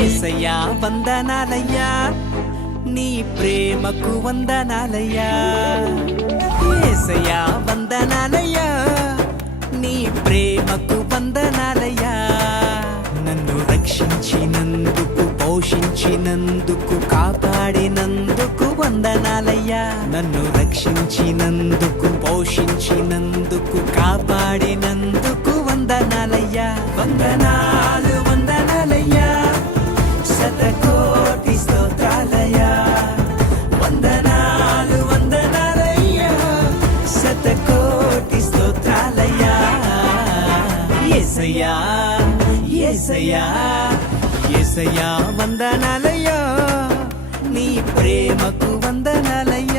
యేసయ్యా వందనాలయ్యా నీ ప్రేమకు వందనాలయ్యా యేసయ్యా వందనాలయ్యా నీ ప్రేమకు వందనాలయ్యా నన్ను రక్షించినందుకు పోషించినందుకు కాపాడినందుకు వందనాలయ్యా నన్ను రక్షించినందుకు పోషించినందుకు కాపాడినందుకు వందనాలయ్యా వందనాలు వందనాలయ్యా శతకోటి స్తోత్రాలయ్యా వందనాలు వందనాలయ్యా శతకోటి స్తోత్రాలయ్యా యేసయ్యా యేసయ్యా యేసయ్యా వందనాలయ్యా నీ ప్రేమకు వందనాలయ్యా